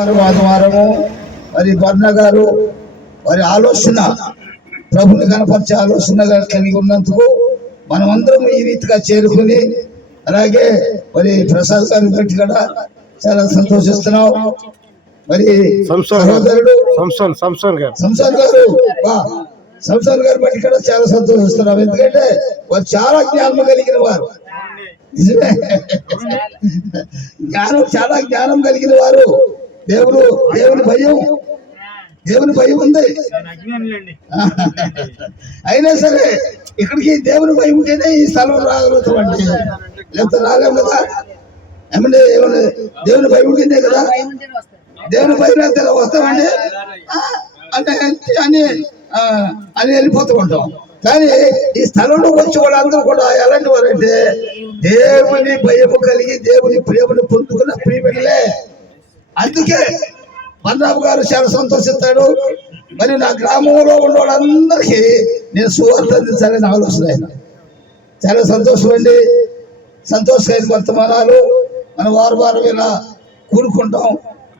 ఆదివారము మరి బర్ణ గారు వారి ఆలోచన ప్రభుని కనపరిచే ఆలోచన కలిగి ఉన్నందుకు మనమందరం ఈ రీతిగా చేరుకుని అలాగే మరి ప్రసాద్ గారిని బట్టి కూడా చాలా సంతోషిస్తున్నాం. మరి సహోదరుడు సంసాన్ గారు బట్టి కూడా చాలా సంతోషిస్తున్నాం. ఎందుకంటే వారు చాలా జ్ఞానం కలిగిన వారు. నిజమే, చాలా జ్ఞానం కలిగిన వారు. దేవుని భయం ఉంది. అయినా సరే ఇక్కడికి దేవుని భయం ఉంటేనే ఈ స్థలం రాగలుగుతామండి, లేకపోతే రాలేము కదా. ఏమంటే దేవుని భయం ఉంటేనే కదా, దేవుని భయం వస్తామండి అని వెళ్ళిపోతూ ఉంటాం. కానీ ఈ స్థలంలో వచ్చి వాళ్ళందరూ కూడా ఎలాంటి వారంటే దేవుని భయము కలిగి దేవుని ప్రేమను పొందుకున్న ప్రియమిలే. అందుకే మన్నాబు గారు చాలా సంతోషిస్తాడు. మరి నా గ్రామంలో ఉన్న వాళ్ళందరికీ నేను సువార్త అందించాలని ఆలోచన అయినా చాలా సంతోషం అండి. సంతోషమైన వర్తమానాలు మనం వారం ఇలా కూడుకుంటాం,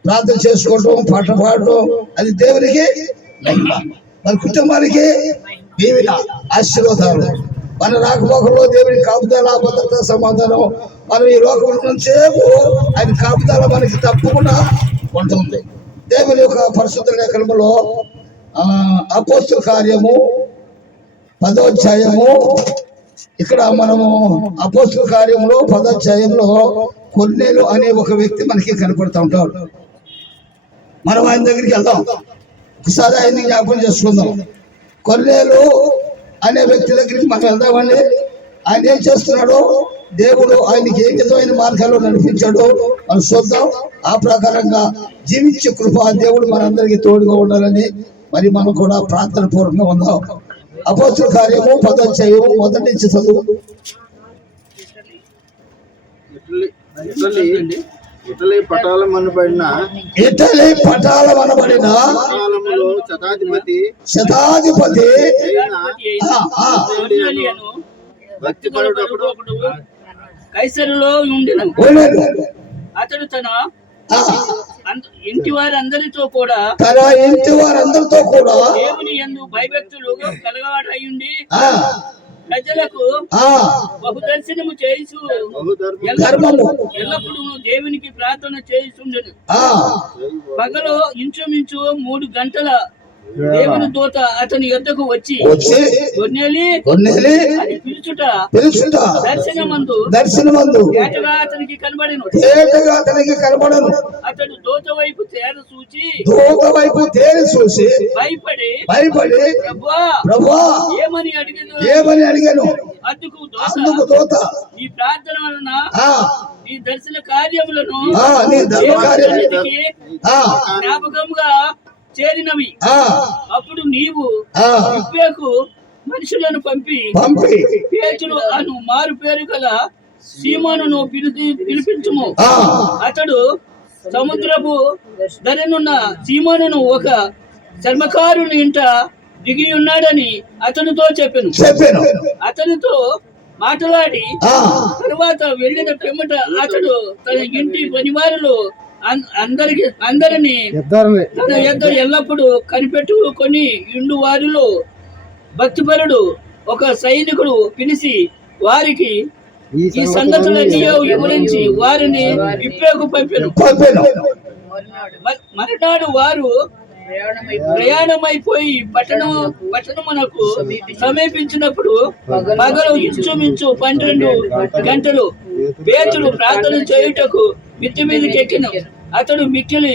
ప్రార్థన చేసుకోవటం, పాట పాడటం, అది దేవునికి మహిమ, మన కుటుంబానికి దీవెన, ఆశీర్వాదాలు. మన రాకపోకల్లో దేవుని కాపుదల, భద్రత, సమాధానం. మనం ఈ లోకం నుంచేపు ఆయన కాపుదల మనకి తప్పకుండా ఉంటుంది. దేవుని యొక్క పరిశుద్ధ లేఖనములో అపోస్తుల కార్యము 10వ అధ్యాయము, ఇక్కడ మనము అపోస్తుల కార్యములో 10వ అధ్యాయంలో కొర్నేలు అనే ఒక వ్యక్తి మనకి కనపడుతూ ఉంటాడు. మనం ఆయన దగ్గరికి వెళ్దాం, ఒకసారి ఆయన్ని జ్ఞాపకం చేసుకుందాం. కొర్నేలు అనే వ్యక్తి దగ్గరికి మనం వెళ్దామండి. ఆయన ఏం చేస్తున్నాడో, దేవుడు ఆయనకి ఏ విధమైన మార్గాల్లో నడిపించాడో మనం చూద్దాం. ఆ ప్రకారంగా జీవించే కృప దేవుడు మనందరికీ తోడుగా ఉండాలని మరి మనం కూడా ప్రార్థన పూర్వకంగా ఉందాం. అపోస్తుల కార్యము 10వ అధ్యాయము మొదటి నుంచి చదువు. ఇటలీ పటాలమనబడిన శతాధిపతి కైసరులో ఉండెను. అతడు తన ఇంటి వారందరితో కూడా దేవుని యందు భయభక్తులు కలగవాడయుండి ప్రజలకు బహుదర్శనము చేయిచు ఎల్లప్పుడూ దేవునికి ప్రార్థన చేయిచుండెను. పగలో ఇంచుమించు 3 గంటల దేవుని దూత అతని యొద్దకు వచ్చి కొర్నేలి అని పిలుచుట దర్శనమందు ఏటగా అతనికి కనబడెను. అతడు దూత వైపు తేరి చూచి భయపడి ప్రభువా ఏమని అడిగాను. అందుకు దూత నీ ప్రార్థన వలన నీ దర్శన కార్యములను జ్ఞాపకముగా చేరినవి. అప్పుడు నీవు ఇప్పేకు మనుషులను పంపి పేతురు అను మారు పేరు గల సీమోనును పిలిపించుము. అతడు సముద్రపు ధరనున్న సీమోనును ఒక చర్మకారుని ఇంట దిగి ఉన్నాడని అతనితో చెప్పాను. అతనితో మాట్లాడి తరువాత వెళ్ళిన పిమ్మట అతడు తన ఇంటి పనివారులు అందరిని తన యొద్ద ఎల్లప్పుడూ కనిపెట్టుకొని ఇండు వారిలో భక్తిపరుడు ఒక సైనికుడు పిలిచి వారికి ఈ సంగతులన్నీ వివరించి వారిని విప్పేకు పంపెను. మరునాడు వారు ప్రయాణమైపోయి పట్టణమునకు సమీపించినప్పుడు పగలు ఇంచుమించు 12 గంటలు పేతురు ప్రార్థన చేయుటకు మిత్తి మీదకి ఎక్కిన. అతడు మిక్కిలి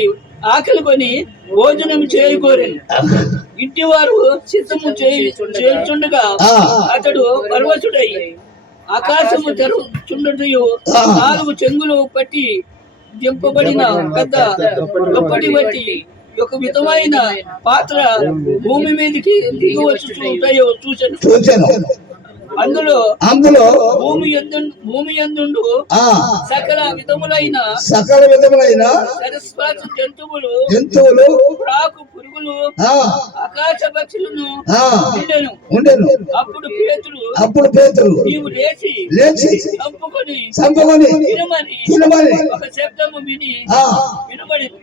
ఆకలి కొని భోజనం చేయకోరను. ఇంటి వారు సిద్ధము చేయుచుండగా అతడు పరవశుడై ఆకాశము తెరచుండయు 4 చెంగులు పట్టి దింపబడిన పెద్ద గొప్పటి బట్టి ఒక విధమైన పాత్ర భూమి మీదకి దిగివచ్చుటయో చూశాను. అందులో భూమి యందుండు సకల విధములైన సరస్వతి జంతువులు ప్రాకు పురుగులు ఆకాశ పక్షులను ఉండెను. అప్పుడు పేతురు నీవు లేచి చంపుకొని తినమని ఒక శబ్దము వినబడింది.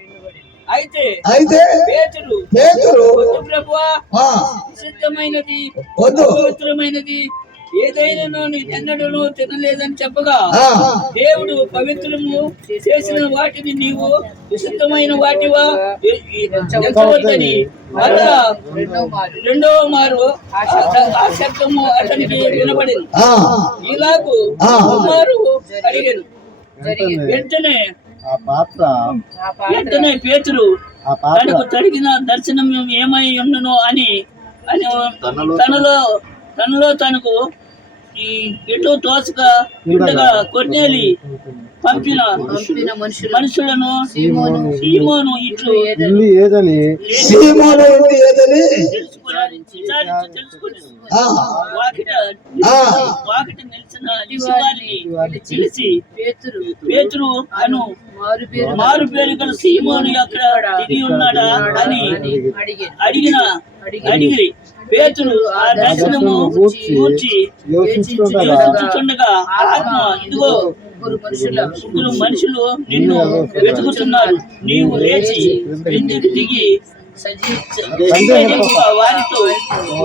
అయితే అయితే పేతురు పేతురు వద్దు ప్రభువా, ఆ, నిషిద్ధమైనది వద్దు. పవిత్రమైనది ఏదైనా ఎన్నడూ తినలేదని చెప్పగా, ఆ, దేవుడు పవిత్రము చేసిన వాటిని నీవు విశుద్ధమైన వాటివా ఎంచవద్దని మరలా రెండవ మారు ఆ శబ్దము అతనికి వినబడింది. ఆ, ఇలాగు ఆ. మారు అడిగాను. వెంటనే ఆ పాత్ర పేతురు ఆ పాత్ర తనకు తడిగిన దర్శనం ఏమై ఉండును అని అని తనలో తనకు ఈ ఎటు తోచక ఉండగా కొన్నేలి పంపిన మనుషులను సీమోను ఇట్లు ఇల్లు ఏదని సీమోను ఉంది ఏదని తెలుసుకుని ఆ, వాకిట నిలిచిన శివారిని పిలిచి పేతురు అను మారు పేరు గల సీమోను అక్కడ దిగి ఉన్నాడా అని అడిగి పేతురు ఆ దర్శనము గూర్చి యోచించుచుండగా ఆత్మ ఇదిగో ముగ్గురు మనుషులు నిన్ను వెతుకుతున్నారు, నీవు లేచి కిందికి దిగి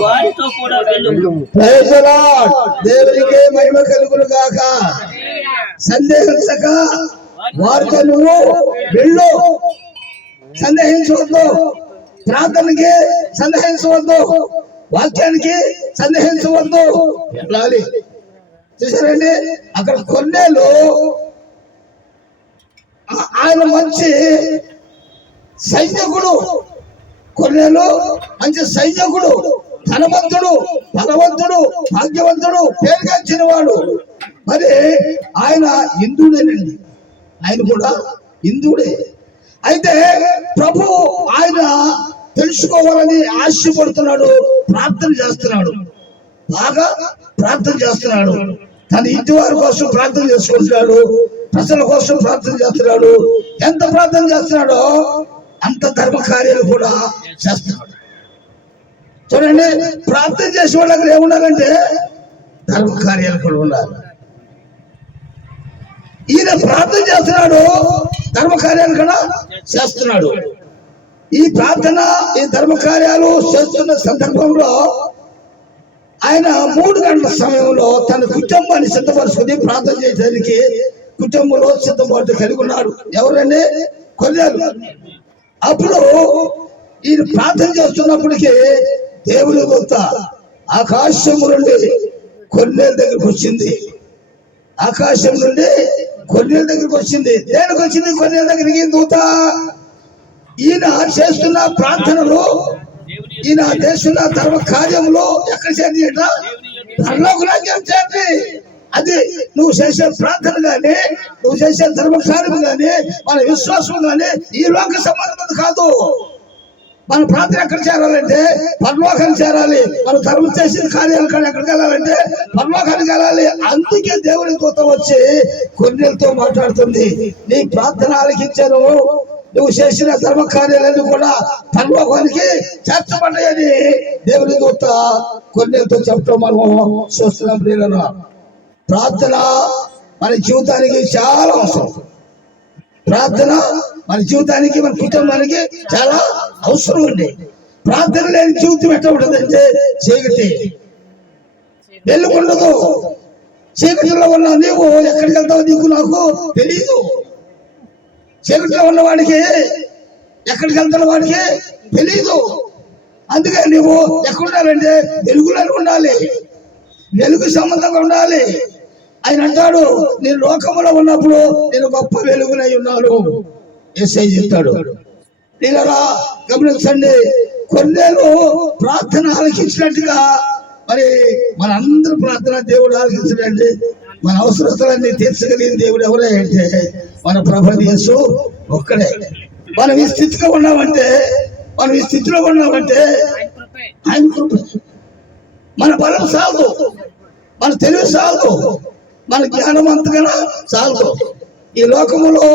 వారితో కూడా వెళ్ళు. Praise the lord. దేవునికే మహిమ కలుగును గాక. సందేహించక వారితో నువ్వు వెళ్ళు, సందేహించవద్దు. ప్రార్థనకి సందేహించవద్దు, వాక్యానికి సందేహించవద్దు. వెళ్ళాలి. చూసారండి, అక్కడ కొన్నేళ్ళు ఆయన మంచి సైనికుడు, కొన్నేళ్ళు మంచి సైనికుడు, ధనవంతుడు, బలవంతుడు, భాగ్యవంతుడు, పేరుగాంచిన వాడు. మరి ఆయన హిందువుడేనండి, ఆయన కూడా హిందువుడే. అయితే ప్రభు ఆయన తెలుసుకోవాలని ఆశపడుతున్నాడు, ప్రార్థన చేస్తున్నాడు, బాగా ప్రార్థన చేస్తున్నాడు. తన ఇంటి వారి కోసం ప్రార్థన చేసుకుంటున్నాడు, ప్రజల కోసం ప్రార్థన చేస్తున్నాడు. ఎంత ప్రార్థన చేస్తున్నాడో అంత ధర్మ కార్యాలు కూడా చేస్తున్నాడు. చూడండి, ప్రార్థన చేసే వాళ్ళ దగ్గర ఏముండాలంటే ధర్మ కార్యాలు కూడా ఉండాలి. ఈయన ప్రార్థన చేస్తున్నాడు, ధర్మ కార్యాలు కూడా చేస్తున్నాడు. ఈ ప్రార్థన, ఈ ధర్మ కార్యాలు చేస్తున్న సందర్భంలో ఆయన 3 గంటల సమయంలో తన కుటుంబాన్ని సిద్ధపరుచుకుని ప్రార్థన చేయడానికి కుటుంబంలో సిద్ధపాటు కలిగి ఉన్నాడు. ఎవరండి? కొన్నేళ్ళు. అప్పుడు ఈయన ప్రార్థన చేస్తున్నప్పటికీ దేవుని దూత ఆకాశం నుండి కొన్నేళ్ళ దగ్గరికి వచ్చింది. ఆకాశం నుండి కొన్నేళ్ళ దగ్గరికి వచ్చింది. దేనికి వచ్చింది కొన్నేళ్ళ దగ్గరికి దూత? ఈయన చేస్తున్న ప్రార్థనలు, ఈయన చేస్తున్న ధర్మ కార్యములు ఎక్కడ చేయండి? పరలోక రాజ్యం చేయండి. అది నువ్వు చేసే ప్రార్థన గాని, నువ్వు చేసే ధర్మ కార్యం గాని, మన విశ్వాసం గాని ఈ లోక సంబంధం కాదు. మన ప్రార్థన ఎక్కడ చేరాలంటే పరలోకానికి చేరాలి. మన ధర్మం చేసిన కార్యాలు కానీ ఎక్కడికి వెళ్ళాలంటే పరలోకానికి వెళ్ళాలి. అందుకే దేవుని దూత వచ్చి కొన్నేళ్ళతో మాట్లాడుతుంది. నీ ప్రార్థన ఆలకించాను, నువ్వు చేసిన ధర్మ కార్యాలన్నీ కూడా పరలోకానికి చేర్చబడ్డాయని దేవుని దూత కొన్నేళ్ళతో చెప్పడం మనం చూస్తున్నాం. ప్రియులారా, ప్రార్థన మన జీవితానికి చాలా అవసరం. ప్రార్థన మన జీవితానికి, మన కుటుంబానికి చాలా అవసరం ఉంది. ప్రార్థన లేని జీవితం ఎట్లా ఉంటుందంటే చీకటి, వెలుగుండదు. చీకటిలో ఉన్న నీవు ఎక్కడికి వెళ్తావు నీకు నాకు తెలియదు. చీకటిలో ఉన్నవాడికి ఎక్కడికి వెళ్తున్న వాడికి తెలియదు. అందుకే నువ్వు ఎక్కడ ఉండాలంటే వెలుగులో ఉండాలి, వెలుగు సంబంధంగా ఉండాలి. ఆయన అంటాడు, నేను లోకంలో ఉన్నప్పుడు నేను గొప్ప వెలుగునై ఉన్నాను. యేసయ్య చెప్తాడు. ఇలా గమనించండి, కొన్నేళ్ళు ప్రార్థన ఆలకించినట్టుగా మరి మన అందరి ప్రార్థన దేవుడు ఆలకించడండి. మన అవసరతలన్నీ తీర్చగలిగిన దేవుడు ఎవరే అంటే మన ప్రభు యేసు ఒక్కడే. మనం ఈ స్థితిలో ఉన్నామంటే, మనం ఈ స్థితిలో ఉన్నామంటే ఆయన కృప. మన బలం సాగు, మన తెలివి సాగు, మన జ్ఞానం అంతగా సాగు. ఈ లోకములో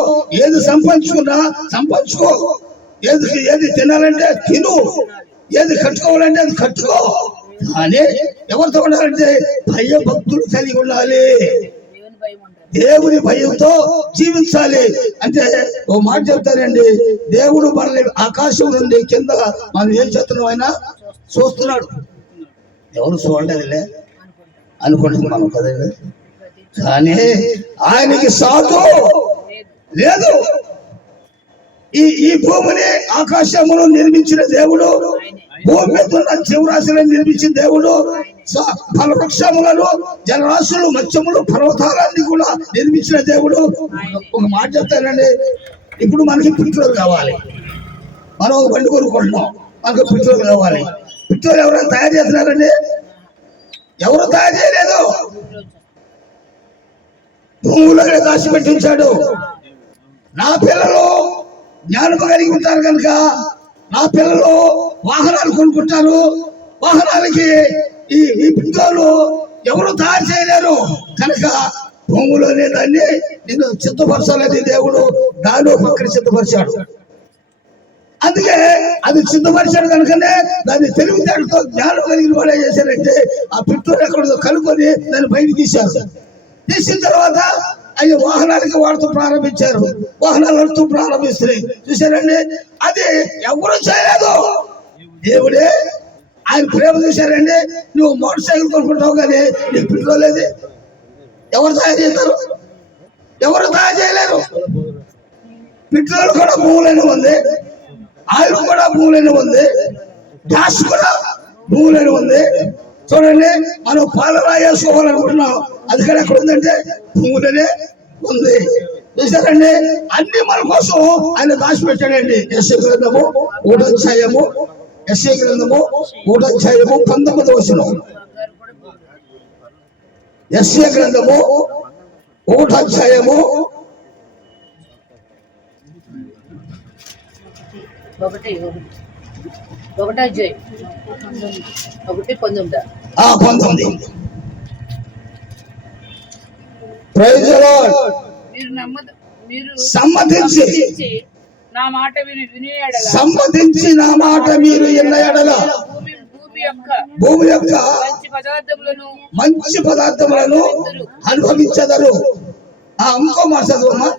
ఏది సంపాదించుకున్నా సంపాదించుకో, ఏది తినాలంటే తిను, ఏది కట్టుకోవాలంటే అది కట్టుకో. కానీ ఎవరితో ఉండాలంటే భయ భక్తులు కలిగి ఉండాలి. దేవుని భయంతో జీవించాలి. అంటే ఓ మాట చెప్తానండి, దేవుడు మనల్ని ఆకాశం నుండి కింద మనం ఏం చేస్తున్నాం ఆయన చూస్తున్నాడు. ఎవరు చూడలేదులే అనుకుంటుంది మనం కదండి, కానీ ఆయనకి సాధు లేదు. ఈ భూమిని ఆకాశమును నిర్మించిన దేవుడు, భూమి మీద ఉన్న జీవరాశులను నిర్మించిన దేవుడు, ఫలవృక్షములను, జలరాశులు, మత్స్యములు, పర్వతాలన్నీ కూడా నిర్మించిన దేవుడు. ఒక మాట చెప్తానండి, ఇప్పుడు మనకి పెట్రోల్ కావాలి, మనం ఒక బండి కొనుక్కుంటున్నాం, మనకు పెట్రోల్ కావాలి. పెట్రోల్ ఎవరైనా తయారు చేస్తున్నారండి? ఎవరు తయారు చేయలేదు, భూములోనే దాచిపెట్టించాడు. నా పిల్లలు జ్ఞానం కలిగి ఉంటారు కనుక నా పిల్లలు వాహనాలు కొనుక్కుంటారు, వాహనాలకి ఈ పెట్రోలు ఎవరు తయారు చేయలేరు కనుక భూములోనే దాన్ని నేను సిద్ధపరచాలని దేవుడు దానిలో పక్కన సిద్ధపరిచాడు. అందుకే అది సిద్ధపరిచాడు కనుకనే దాన్ని తెలివితేటతో జ్ఞానం కలిగిన వాళ్ళు ఏం చేశారంటే ఆ పెట్రోల్ ఎక్కడో కనుక్కొని దాన్ని బయట తీశారు. తీసిన తర్వాత అవి వాహనాలకి వాడుతూ ప్రారంభించారు, వాహనాలు నడుతూ ప్రారంభిస్తున్నాయి. చూశారండి, అది ఎవరు చేయలేదు, దేవుడే. ఆయన ప్రేమ చూశారండి. నువ్వు మోటార్ సైకిల్ కొనుక్కుంటావు కానీ నీకు పెట్రోల్ లేదు, ఎవరు తయారు చేస్తారు? ఎవరు తయారు చేయలేరు. పెట్రోల్ కూడా భూములైన ఉంది, ఆయిల్ కూడా భూములైన ఉంది, గ్యాస్ కూడా భూములైన ఉంది. చూడండి, మనం పాలన వేసుకోవాలనుకుంటున్నాం, అది కూడా ఎక్కడ ఉందంటే భూములనే ఉంది. చూసారండి, అన్ని మన కోసం ఆయన దాచిపెట్టాడండి. యెషయా గ్రంథము 1వ అధ్యాయము, యెషయా గ్రంథము 1వ అధ్యాయము 19వ వచనం. యెషయా గ్రంథము 1వ అధ్యాయము 19. Praise the lord. సమ్మతించి నా మాట విని ఎడల, సమ్మతించి నా మాట మీరు ఎన్న ఎడల భూమి యొక్క మంచి పదార్థములను అనుభవించదరు. ఇంకో మాట చదువమ్మా.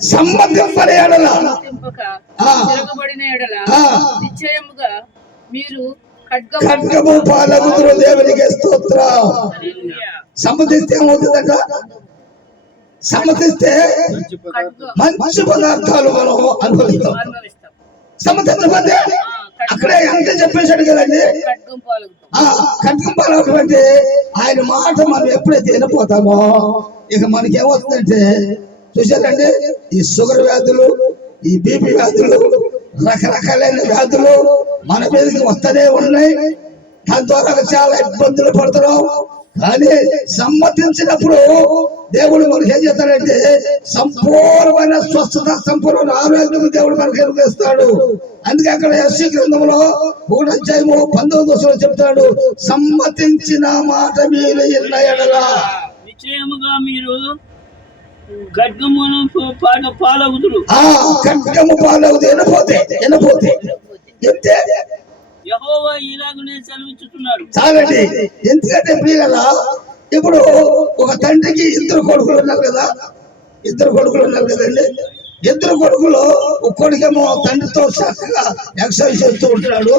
సమ్మతింపని ఎడల, తిరగబడిన ఎడల నిశ్చయముగా మీరు ఖడ్గము పాలగుదురు. దేవునికి స్తోత్రం. సమ్మతిస్తే ఏమవుతుందట? సమ్మతిస్తే మంచి పదార్థాలు మనం అనుభవిస్తాం. సమ్మతించకపోతే అక్కడే ఎంత చెప్పేశాడు కదండి, ఖడ్గం పాలవుతుంటే ఆయన మాట మనం ఎప్పుడైతే వినపోతామో ఇక మనకి ఏమవుతుందంటే, చూసారండి, ఈ షుగర్ వ్యాధులు, ఈ బీపీ వ్యాధులు, రకరకాలైన వ్యాధులు మన మీదకి వస్తూనే ఉన్నాయి. దాని ద్వారా చాలా ఇబ్బందులు పడుతున్నాం. కానీ సమ్మతించినప్పుడు దేవుడు మనకి ఏం చేస్తాడంటే సంపూర్ణమైన స్వస్థత, సంపూర్ణ ఆరోగ్యం దేవుడు మనకి అనుగ్రహిస్తాడు. అందుకే అక్కడ యెషయా గ్రంథంలో 1వ అధ్యాయము 19వ వచనం చెప్తాడు, సమ్మతించిన మాట మీరు ఎన్న ఎడల నిశ్చయముగా మీరు ఖడ్గమును పాలగుదురు. ఖడ్గము పాలవుదు. ఎనపోతే ఎంతే యెహోవా ఇలాగనే సెలవిస్తున్నాడు. చాలండి. ఎందుకంటే ప్రియులారా, ఇప్పుడు ఒక తండ్రికి ఇద్దరు కొడుకులు ఉన్నారు కదండి. ఇద్దరు కొడుకులు, ఒక కొడుకేమో తండ్రితో చక్కగా ఎక్సర్సైజ్ చేస్తూ ఉంటున్నాడు,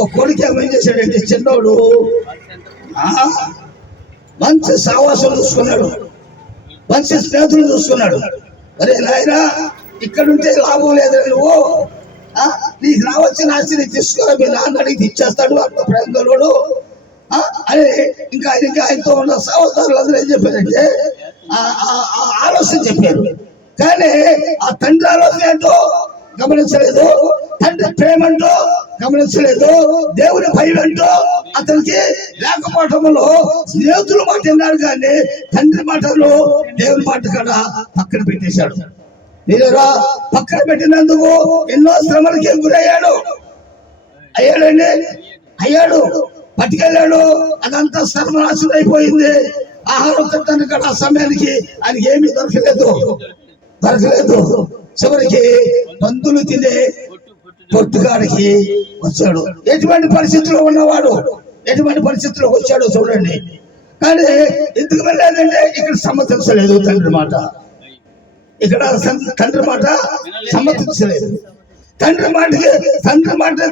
ఒక కొడుకేమో ఏం చేశాడంటే చిన్నోడు మంచి సావాసం చూసుకున్నాడు, మంచి స్నేహితులు చూసుకున్నాడు. అరే నాయనా, ఇక్కడుంటే లాభం లేదు, నువ్వు నీకు రావాల్సిన ఆస్తిని తీసుకోరా, మీ నాన్న అడిగి ఇచ్చేస్తాడు అంత ప్రేమలోడు అని ఇంకా ఆయనతో ఉన్న సహోదరులు అందరూ ఏం చెప్పారంటే ఆలోచన చెప్పారు. కానీ ఆ తండ్రి ఆలోచన ఏంటో గమనించలేదు, తండ్రి ప్రేమంటో గమనించలేదు, దేవుని భయం ఏంటో అతనికి లేకపోవటంలో స్నేహితుల మాట విన్నాడు కానీ తండ్రి మాటలు దేవుని మాట కూడా పక్కన పెట్టేశాడు. మీరురా పక్కన పెట్టినందుకు ఎన్నో శ్రమలకి గురయ్యాడు. అయ్యాడు పట్టుకెళ్ళాడు, అదంతా సర్వనాశనం అయిపోయింది. ఆహారం తిట్టడానికి ఆ సమయానికి ఆయనకి ఏమీ దొరకలేదు. చివరికి పందులు తినే పొట్టుగాడికి వచ్చాడు. ఎటువంటి పరిస్థితుల్లో ఉన్నవాడు, ఎటువంటి పరిస్థితుల్లో వచ్చాడో చూడండి. కానీ ఎందుకు వెళ్ళలేదంటే ఇక్కడ సమ్మతించలేదు తండ్రి మాట. ఇక్కడ తండ్రి మాట సమ్మతించలేదు. తండ్రిని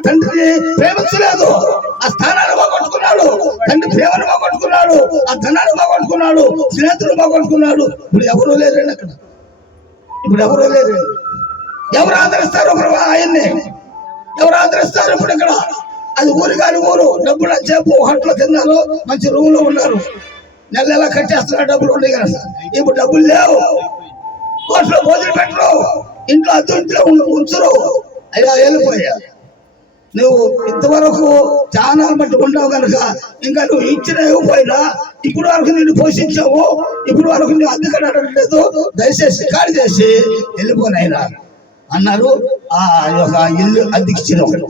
తండ్రిని ప్రేమించలేదు. ఆ స్థానాన్ని పోగొట్టుకున్నాడు, తండ్రి ప్రేమను పోగొట్టుకున్నాడు, ఆ ధనాన్ని పోగొట్టుకున్నాడు, స్నేహితులు పోగొట్టుకున్నాడు. ఇప్పుడు ఎవరూ లేరండి అక్కడ. ఇప్పుడు ఎవరూ లేరు. ఎవరు ఆదరిస్తారు ఆయన్ని? ఎవరు ఆదరిస్తారు ఇప్పుడు ఇక్కడ? అది ఊరు కాని ఊరు. డబ్బులు చెప్పు హోటల్లో తిన్నారు, మంచి రూమ్ లో ఉన్నారు, నెల నెల కట్టేస్తున్నారు, డబ్బులు ఉన్నాయి కదా. ఇప్పుడు డబ్బులు లేవు, హోటల్లో భోజనం పెట్టరు, ఇంట్లో అద్దెంట్లో ఉంచరు. అయ్యా వెళ్ళిపోయా. నువ్వు ఇంతవరకు చాలా బట్టి ఉన్నావు కనుక ఇంకా నువ్వు ఇచ్చిన ఇవ్వపోయినా ఇప్పుడు వరకు నిన్ను పోషించావు, ఇప్పుడు వరకు నువ్వు అద్దె అడగలేదు, దయచేసి ఖాళీ చేసి వెళ్ళిపోయినా అన్నారు. ఆ యొక్క ఇల్లు అద్దెకిచ్చిన ఒకడు.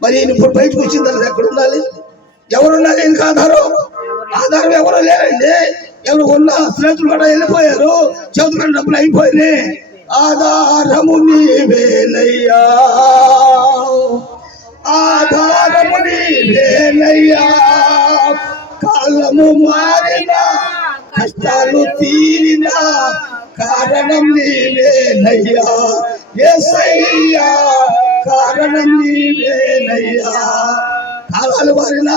మరి ఇప్పుడు బయటకు వచ్చిన తర్వాత ఎక్కడ ఉండాలి? ఎవరున్నారు? ఇంకా ఆధారం ఎవరు లేరండి. ఎవరు ఉన్న స్నేహితులు కూడా వెళ్ళిపోయారు, చదువుకున్న డబ్బులు అయిపోయినాయి. ఆధారము నీవేనయ్యా, ఆధారము నీవేనయ్యా, కాలము మారినా కష్టాలు తీరినా కారణం నీవేనయ్యా, యేసయ్యా కారణం నీవేనయ్యా. కాలాలు మారినా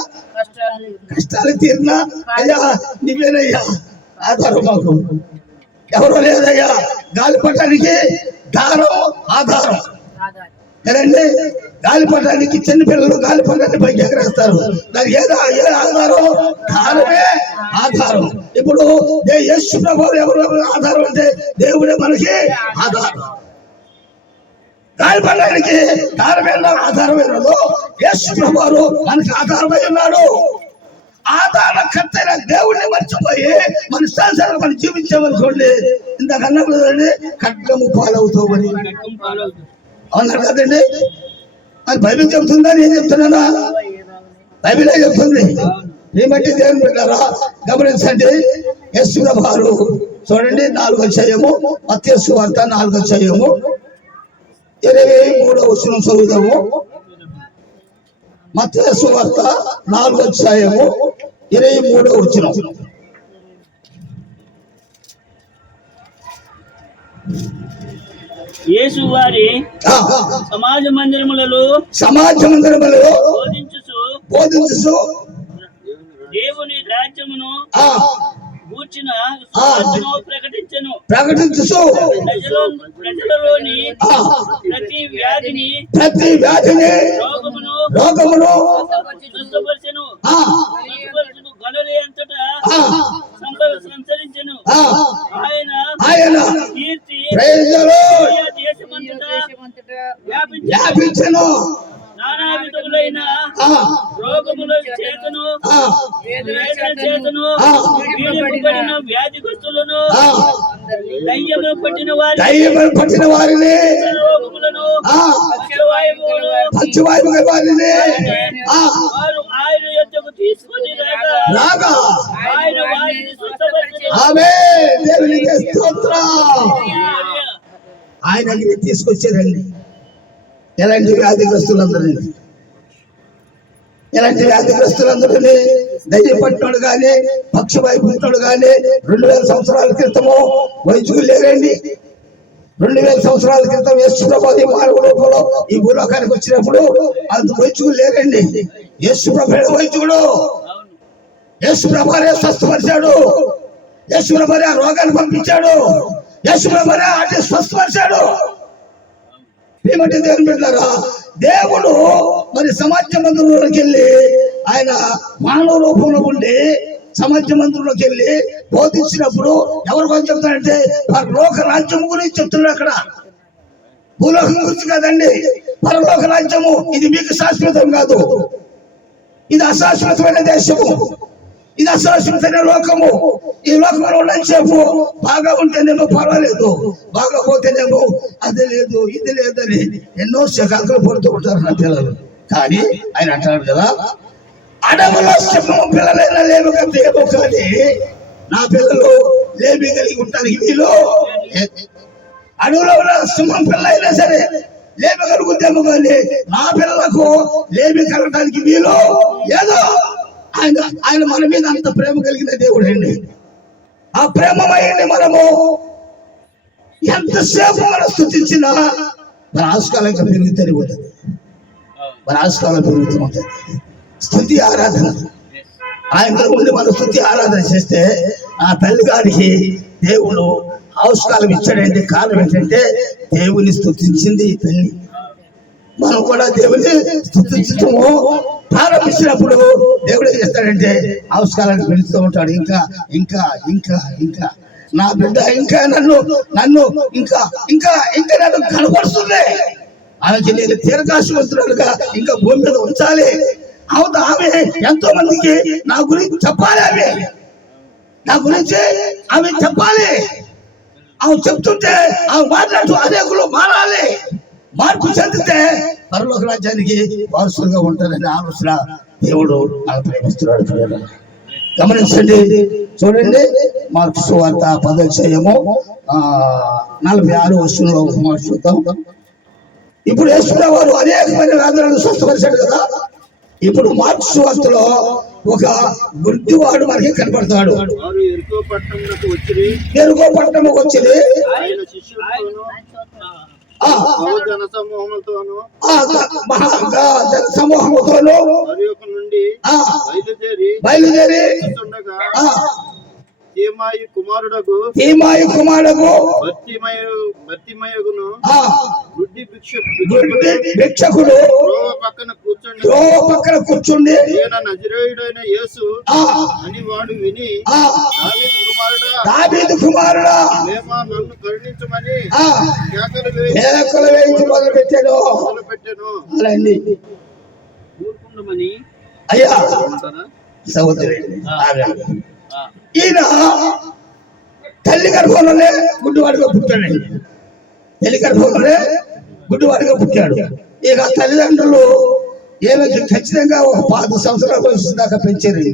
కష్టాలు తీరినా అయ్యా నీవేనయ్యా ఆధారం. మాకు ఎవరో లేదయ్యా. గాలిపటానికి దారం ఆధారం కదండి. గాలిపటానికి చిన్నపిల్లలు గాలిపటాన్ని పైకి ఎగరేస్తారు, దానికి ఏ ఆధారం? దారమే ఆధారం. ఇప్పుడు యేసు ప్రభువు ఎవరు ఆధారం అంటే దేవుడే మనకి ఆధారం. గాలిపటానికి దారమైన ఆధారమైనదో యేసు ప్రభువు మనకి ఆధారమై ఉన్నాడు. ఆధారకర్తైన దేవుడిని మర్చిపోయి మన సంసారం మనం జీవించామనుకోండి, ఇంతకన్నా కదండి ఖడ్గము పాలవుతామని అన్నారు కదండి. అది బైబిల్ చెప్తుందా నేను చెప్తున్నానా? బైబిలే చెప్తుంది. ఈ మట్టి దేవుని పెట్టారా గమనించండి. యేసు ప్రభువు చూడండి 4వ అధ్యాయము, మత్తయి సువార్త 4వ అధ్యాయము 23వ వచనం చదువుదాము. మత్తయి సువార్త 4వ అధ్యాయము 23వ వచనం. యేసు వారి సమాజ మందిరములలో బోధించుచు దేవుని రాజ్యమును గూర్చిన ప్రకటించెను. ప్రజలలోని ప్రతి వ్యాధిని రోగమును స్వస్థపరిచెను. గనులు అంతటా సంచరించెను. ఆయన కీర్తి దేశమంతటా వ్యాపించెను. నానా విధములైన రోగముల చేతను పీడింపబడిన వ్యాధిగ్రస్తులను, దయ్యములు పట్టిన వారిని, రోగములను, పక్షవాయువుల వారిని ఆయన యొద్దకు తీసుకొని రాగా ఆయన వారిని స్వస్థపరిచెను. ఆయన దగ్గరికి తీసుకొచ్చారండి. ఎలాంటి వ్యాధిగ్రస్తులందరినీ దయ్యం పట్టినోడు కానీ పక్షవాయు పుట్టినోడు కానీ 2000 సంవత్సరాల క్రితము వైద్యులు లేరండి. 2000 సంవత్సరాల క్రితం యేసు ప్రభువు మానవ రూపంలో ఈ భూలోకానికి వచ్చినప్పుడు అంత వైద్యులు లేరండి. యేసు ప్రభువు వైద్యుడు. యేసు ప్రభువే స్వస్థపరిచాడు. యేసు ప్రభువే రోగాన్ని పంపించాడు. యేసు ప్రభువే అటు స్వస్థపరిచాడు. దేవుని బిడ్డలారా, దేవుడు మరి సమాజ మందిరంలోకి వెళ్ళి ఆయన మానవ రూపంలో ఉండి సమాజ మందిరంలోకి వెళ్ళి బోధించినప్పుడు ఎవరి గురించి చెప్తాడంటే పరలోక రాజ్యం గురించి చెప్తున్నాడు. అక్కడ భూలోకం గురించి కాదండి, పరలోక రాజ్యము. ఇది మీకు శాశ్వతం కాదు, ఇది అశాశ్వతమైన దేశము, ఇది అశాశ్వతమైన లోకము. ఈ లోకంలో ఉన్నసేపు బాగా ఉంటేనేమో పర్వాలేదు, బాగా పోతేనేమో అది లేదు ఇది లేదని ఎన్నో శకాలు పడుతూ ఉంటారు నా పిల్లలు. కానీ ఆయన అంటాడు కదా, అడవులో సింహం పిల్లలైనా లేవగలిగేమో కానీ నా పిల్లలు లేమి కలిగి ఉంటానికి వీలు. అడవులో ఉన్న సింహం పిల్ల అయినా సరే లేపగలుగుతాము కానీ నా పిల్లలకు లేమి కలగడానికి వీలు ఏదో ఆయన ఆయన మన మీద అంత ప్రేమ కలిగిన దేవుడు అండి. ఆ ప్రేమమయ్యండి మనము ఎంతసేపు మనం స్థుతించినా మన ఆస్కాలం ఇంకా పెరుగుతూనే ఉంటుంది. మన ఆస్కాలం పెరుగుతూ ఉంటుంది. స్థుతి ఆరాధన ఆయన ఉండి మన స్థుతి ఆరాధన చేస్తే ఆ తల్లి గారికి దేవుడు ఆస్కాలం ఇచ్చాడంటే కారణం ఏంటంటే దేవుని స్థుతించింది ఈ తల్లి. మనం కూడా దేవుని స్థుతించటము ప్రారంభించినప్పుడు దేవుడు ఏం చేస్తాడంటే ఆవిష్కారాన్ని పెంచుతూ ఉంటాడు. ఇంకా ఇంకా ఇంకా ఇంకా నా బిడ్డ ఇంకా నన్ను నన్ను ఇంకా ఇంకా ఇంకా నన్ను కనపడుతుంది. ఆమెకి నేను దీర్ఘాశవంతురాలుగా ఇంకా భూమి మీద ఉంచాలి. ఆమె ఎంతో మందికి నా గురించి చెప్పాలి. నా గురించి ఆమె చెప్పాలి. ఆమె చెప్తుంటే ఆమె మాట్లాడుతూ అనేకులు మారాలి. మార్పు చెందితే పరలోక రాజ్యానికి వారసులుగా ఉంటారనే ఆలోచన దేవుడు ఆమె ప్రేమిస్తున్నాడు. గమనించండి, చూడండి మార్కు సువార్త 10వ అధ్యాయము 46వ వచనంలో చూద్దాం. ఇప్పుడు యేసుప్రభువు వారు అనేకమైన వ్యాధులను స్వస్థపరిచాడు కదా. ఇప్పుడు మార్కు సువార్తలో ఒక గుడ్డివాడు మనకి కనపడతాడు. ఎరుకో పట్టణంకు వచ్చింది. జన సమూహముతోను బయలుదేరి తీమాయి కుమారుడకు భిక్షకుడు పక్కన కూర్చుండి నజరేయుడైన యేసు అని వాడు విని దావీదు కుమారుడా నన్ను కరుణించమని కేకలు వేయించి మొదలు పెట్టాను. అయ్యా సహోదరి, ఈయన తల్లి గర్భంలోనే గుడ్డివాడిగా పుట్టాడండి. తల్లి గర్భంలోనే గుడ్డివాడిగా పుట్టాడు. ఇక తల్లిదండ్రులు ఏమైతే ఖచ్చితంగా ఒక 5 సంవత్సరాల వయసు దాకా పెంచారండి.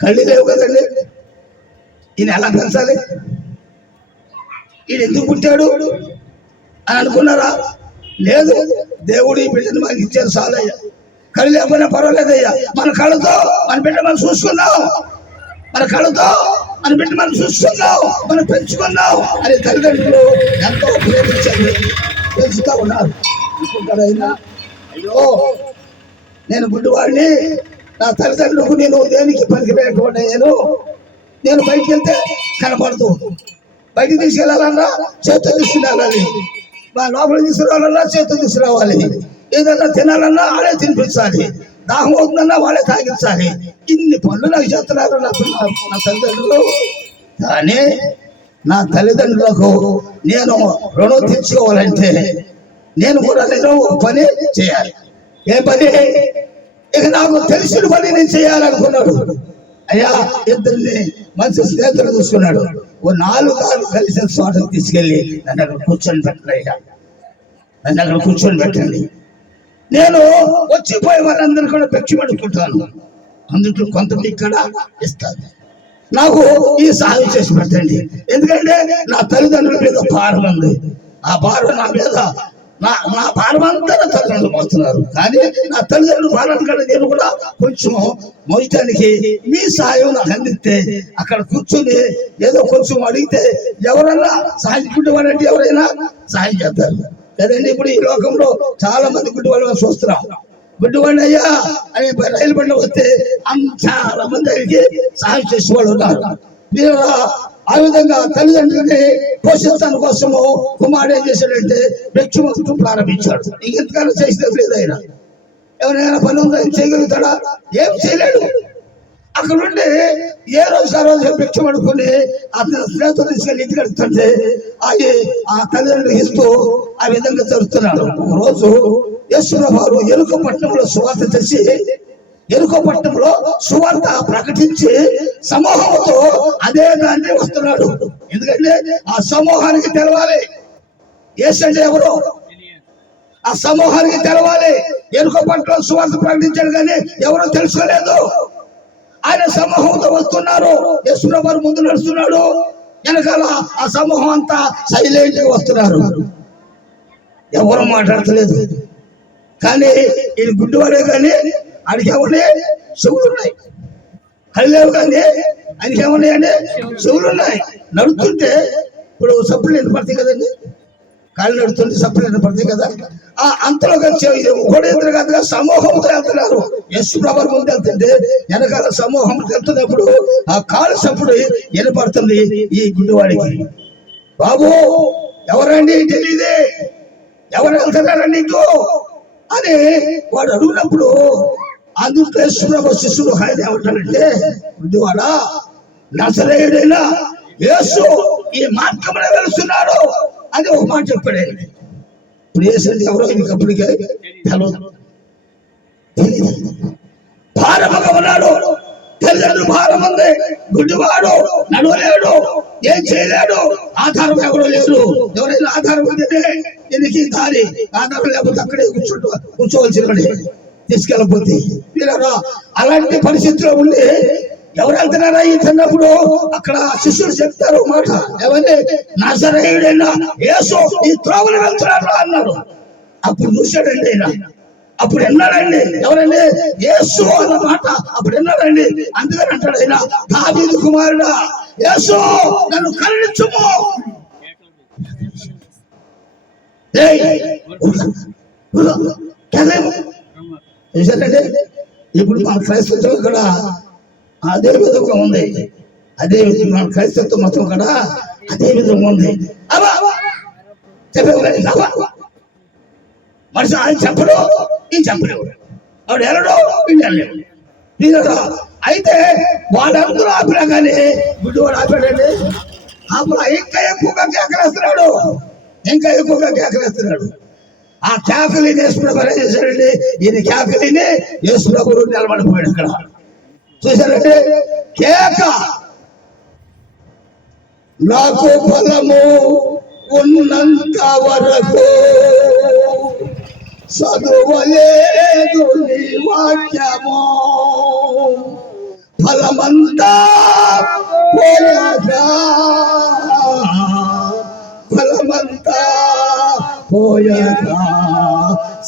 కళ్ళు లేవు కదండి. ఈయన ఎలా పెంచాలి? ఈయన ఎందుకు పుట్టాడు అని అనుకున్నారా? లేదు, దేవుడు ఈ బిడ్డను మనకి ఇచ్చారు చాలయ్యా. కళ్ళు లేకపోయినా పర్వాలేదయ్యా, మన కళ్ళతో మన బిడ్డ మనం చూసుకున్నాం, మన కళ్ళతో మన బిడ్డ మనం చూసుకున్నాం, మనం పెంచుకున్నాం అని తల్లిదండ్రులు ఎంతో ప్రేమించారు, పెంచుతా ఉన్నారు. అనుకుంటారైనా అయ్యో నేను గుడ్డివాడిని, నా తల్లిదండ్రులకు నేను దేనికి పనికిపోయేటువంటి నేను బయటికి వెళ్తే కనపడుతూ, బయటికి తీసుకెళ్ళాలన్నా చేతితో తీసుకురావాలి, మా లోపల తీసుకురావాలన్నా చేతితో తీసుకురావాలి, ఏదన్నా తినాలన్నా వాళ్ళే తినిపించాలి, దాహం అవుతుందన్నా వాళ్ళే తాగించాలి. ఇన్ని పనులు నాకు చేస్తున్నారు నా తల్లిదండ్రులు. కానీ నా తల్లిదండ్రులకు నేను రుణం తీర్చుకోవాలంటే నేను కూడా ఒక పని చేయాలి. ఏ పని? ఇక నాకు తెలిసిన పని నేను చేయాలనుకున్నాడు. అయ్యా ఇద్దరిని మంచి స్నేహితులు చూసుకున్నాడు. ఓ 4 కాళ్ళు కలిసిన చోటకు తీసుకెళ్ళి నన్ను అక్కడ కూర్చొని పెట్టండి, అయ్యా నన్ను అక్కడ కూర్చొని పెట్టండి, నేను వచ్చిపోయే వాళ్ళందరూ కూడా పెట్టి పడుకుంటాను, అందుట్లో కొంతమంది ఇక్కడ ఇస్తాను, నాకు ఈ సహాయం చేసి పెట్టండి. ఎందుకంటే నా తల్లిదండ్రుల మీద భారం ఉంది. ఆ భారం నా మీద నా భారం అంతా నా తల్లిదండ్రులు మోస్తున్నారు. కానీ నా తల్లిదండ్రులు భారం కంటే నేను కూడా కొంచెం మోయటానికి మీ సహాయం నాకు అందిస్తే అక్కడ కూర్చొని ఏదో కొంచెం అడిగితే ఎవరన్నా సహాయం గుడ్డివాడంటే ఎవరైనా సహాయం చేస్తారు కదండి. ఇప్పుడు ఈ లోకంలో చాలా మంది గుడ్డివాళ్ళు చూస్తున్నాం. గుడ్డివాడిని అయ్యా అని రైలు బండి వస్తే చాలా మంది ఆయనకి సహాయం చేసే వాళ్ళు ఉన్నారు. మీరు ఆ విధంగా తల్లిదండ్రులని పోషించడం కోసము కుమారుడు ఏం చేశాడంటే వ్యక్తిమత్తు ప్రారంభించాడు. ఇంకెంతకాలం చేసినా లేదు. ఆయన ఎవరైనా పని ఉందని చేయగలుగుతాడా? ఏం చేయలేడు. అక్కడ నుండి ఏ రోజు ఆ రోజు భిక్ష పడుకొని అతని స్నేహితులు తీసుకెళ్ళి ఇంటికి అడుగుతుంటే ఆ తల్లిదండ్రులు ఇస్తూ ఆ విధంగా జరుగుతున్నాడు. ఒకరోజు యేసుప్రభువు వారు ఎరుకో పట్టణంలో సువార్త చేసి ఎరుకో పట్టణంలో సువార్త ప్రకటించి సమూహంతో అదే దాన్ని వస్తున్నాడు. ఎందుకంటే ఆ సమూహానికి తెలవాలి యేసు అంటే ఎవరో, ఆ సమూహానికి తెలవాలి. ఎరుకో పట్టణంలో సువార్త ప్రకటించాడు కానీ ఎవరో తెలుసుకోలేదు. ఆయన సమూహంతో వస్తున్నారు. యేసుప్రభువు వారు ముందు నడుస్తున్నాడు, వెనకాల ఆ సమూహం అంతా సైలెంట్ గా వస్తున్నారు, ఎవరు మాట్లాడతలేదు. కానీ ఈయన గుడ్డివాడే కానీ ఆయనకి ఏమున్నాయి? చెవులు ఉన్నాయి. కళ్ళు లేవు కానీ ఆయనకి ఏమున్నాయండి? చెవులు ఉన్నాయి. నడుస్తుంటే ఇప్పుడు సప్పులు ఎన్ని పడతాయి కదండి, కాళ్ళు నడుతుంటే సప్పులు ఎన్ని పడతాయి కదా. ఆ అంతలో కలిసి ఒకటి ఇద్దరు కాదుగా సమూహంతో వెళ్తున్నారు. యశు ప్రభు ముందు వెళ్తుంటే వెనకాల సమూహం వెళ్తున్నప్పుడు ఆ కాలు సప్పుడు వినపడుతుంది ఈ గుడ్డివాడికి. బాబు ఎవరండి తెలియదే, ఎవరు వెళ్తున్నారండి నీకు అని వాడు అడిగినప్పుడు అందులో యేసు ప్రభు శిష్యుడు ఆయన ఏమంటాడంటే, గుడ్డివాడా, నజరేయుడైన యేసు ఈ మార్గంలో వెళ్తున్నాడు అని ఒక మాట చెప్పాడు. ఇప్పుడు యేసు అంటే ఎవరో నీకు అప్పటికే తెలియదు. భారముగా ఉన్నాడు, తల్లిదండ్రులు భారం ఉంది, గుడ్డివాడు నడవలేడు, ఏం చేయలేడు, ఆధారం ఎవరు లేరు. ఎవరైనా ఆధారం ఉంటే దీనికి దారి, ఆధారం లేకపోతే అక్కడే కూర్చోవలసిన తీసుకెళ్ళకపోతే అలాంటి పరిస్థితిలో ఉండి ఎవరు వెళ్తున్నారా ఈ చిన్నప్పుడు అక్కడ శిష్యులు చెప్తారు మాట, ఎవరి నజరేయుడైన యేసు ఈ త్రోవలు వెళ్తున్నాడు అన్నారు. అప్పుడు చూశాడండి ఆయన, అప్పుడు ఎన్నాడండి ఎవరండి? యేసు అన్న మాట అప్పుడు ఎన్నాడండి. అందుకని అంటాడు ఆయన, దావీదు కుమారుడా యేసు నన్ను కరుణించుము. చూసారండి, ఇప్పుడు మన క్రైస్తవం కూడా అదే విధంగా ఉంది. అదే విధంగా మన క్రైస్తత్వం మొత్తం కూడా అదే విధంగా ఉంది. అవా చెప్పేవా మనిషి ఆయన చెప్పడు, ఈ చెప్పలేవు, ఆవిడ ఎరడు, వీళ్ళడు. అయితే వాళ్ళందరూ ఆపినా కానీ గుడ్డివాడు ఆపాడండి. అప్పుడు ఇంకా ఎక్కువగా కేకలేస్తున్నాడు, ఇంకా ఎక్కువగా కేకలేస్తున్నాడు. ఆ కేకలిని యేసుప్రభు ఏం చేశాడండి, ఈయన కేకలిని యేసుప్రభు నిలబడిపోయాడు. ఇక్కడ చూశారంటే కేక, నాకు బలము ఉన్నంత వరకు చదువలేదు నీ వాక్యము, ఫలమంతా పోయాగా, ఫలమంతా పోయాగా